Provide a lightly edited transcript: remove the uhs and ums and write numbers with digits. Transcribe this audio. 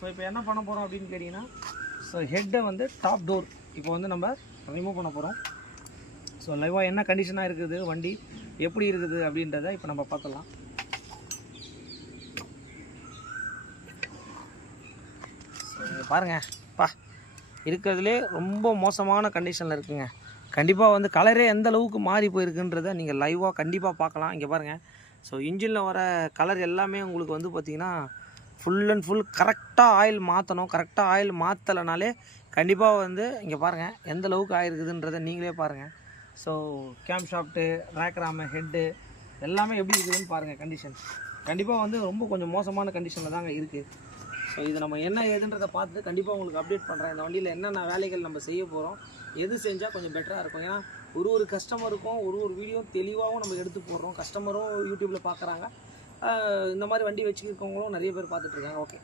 So இப்போ என்ன பண்ண போகிறோம் அப்படின்னு கேட்டிங்கன்னா, ஸோ ஹெட்டை வந்து டாப் டோர் இப்போ வந்து நம்ம ரிமூவ் பண்ண போகிறோம். ஸோ லைவாக என்ன கண்டிஷனாக இருக்குது, வண்டி எப்படி இருக்குது அப்படின்றத இப்போ நம்ம பார்த்துடலாம். ஸோ நீங்கள் பாருங்கள், இருக்கிறதுலே ரொம்ப மோசமான கண்டிஷனில் இருக்குங்க. கண்டிப்பாக வந்து கலரே எந்த அளவுக்கு மாறி போயிருக்குன்றதை நீங்கள் லைவாக கண்டிப்பாக பார்க்கலாம். இங்கே பாருங்கள். ஸோ இன்ஜினில் வர கலர் எல்லாமே உங்களுக்கு வந்து பார்த்திங்கன்னா ஃபுல் அண்ட் ஃபுல் கரெக்டாக ஆயில் மாற்றணும். கரெக்டாக ஆயில் மாற்றலைனாலே கண்டிப்பாக வந்து இங்கே பாருங்கள் எந்த அளவுக்கு ஆயிருக்குதுன்றதை நீங்களே பாருங்கள். So game shaft, rack Ramu, head எல்லாமே எப்படி இருக்குதுன்னு பாருங்கள். கண்டிஷன் கண்டிப்பாக வந்து ரொம்ப கொஞ்சம் மோசமான கண்டிஷனில் தாங்க இருக்குது. ஸோ இது நம்ம என்ன ஏதுன்றதை பார்த்துட்டு கண்டிப்பாக உங்களுக்கு அப்டேட் பண்ணுறேன். இந்த வண்டியில் என்னென்ன வேலைகள் நம்ம செய்ய போகிறோம், எது செஞ்சால் கொஞ்சம் பெட்டராக இருக்கும். ஏன்னா ஒரு கஸ்டமருக்கும் ஒரு வீடியோ தெளிவாகவும் நம்ம எடுத்து போடுறோம். கஸ்டமரும் யூடியூப்பில் பார்க்குறாங்க, இந்த மாதிரி வண்டி வச்சுருக்கவங்களும் நிறைய பேர் பார்த்துட்ருக்காங்க. ஓகே,